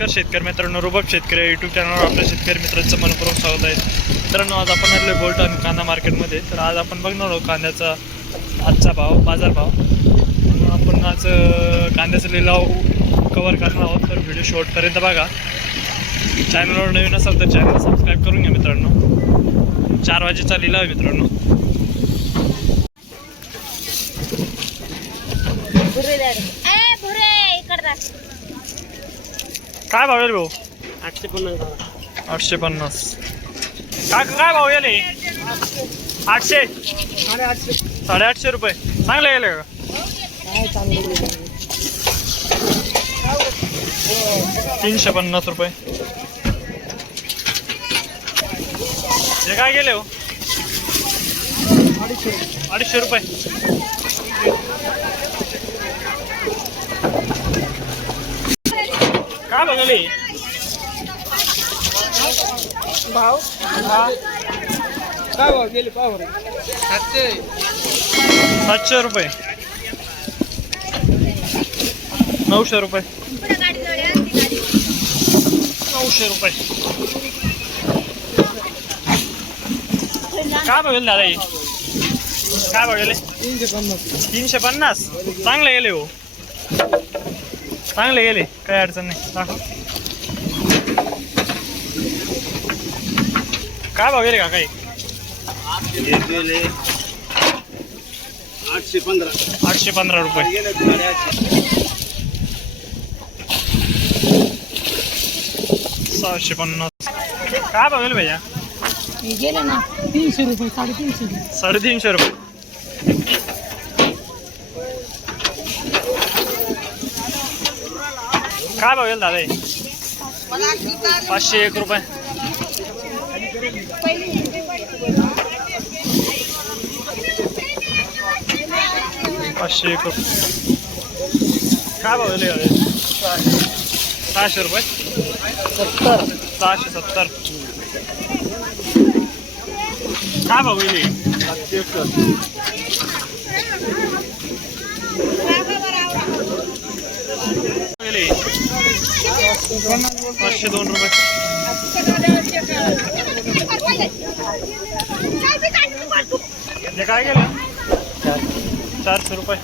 नमस्कार शेतकरी मित्रांनो, रुबक शेतकरी यूट्यूब चॅनलवर आपल्या शेतकरी मित्रांचं मनपूर्वक स्वागत आहे. मित्रांनो, आज आपण आलो बोल्ट आणि कांदा मार्केटमध्ये. तर आज आपण बघणार आहोत कांद्याचा आजचा भाव, बाजारभाव. आपण आज कांद्याचा लिलाव कव्हर करणार आहोत. तर व्हिडिओ शेवटपर्यंत बघा. चॅनलवर नवीन असाल तर चॅनल सबस्क्राईब करून घ्या मित्रांनो. 4 वाजेचा लिलाव आहे मित्रांनो. काय भाव येईल भाऊ? 850. 850. काय भाव येईल? 800. 850 रुपये. चांगले गेले का? 350 रुपये. हे काय गेले हो? 250 रुपये. काय बघाले भाव काय भाव गेले पाव 700 रुपये. 900 रुपये. 900 रुपये. काय बघेल दादा? काय बघेल? 350. चांगले गेले हो, चांगले गेले, काही अडचण नाही. काय भाव गेले का? काही 815 रुपये. 650. काय भाव गेले भैया? गेले ना 300 रुपये, 350. 350 रुपये. काय भाव गेला दादा? 501 रुपये. 501 रुपये. काय भाव गेले? 600 रुपये. 670. काय भाव गेले? 502 रुपये. हे काय गेलं? 400 रुपये.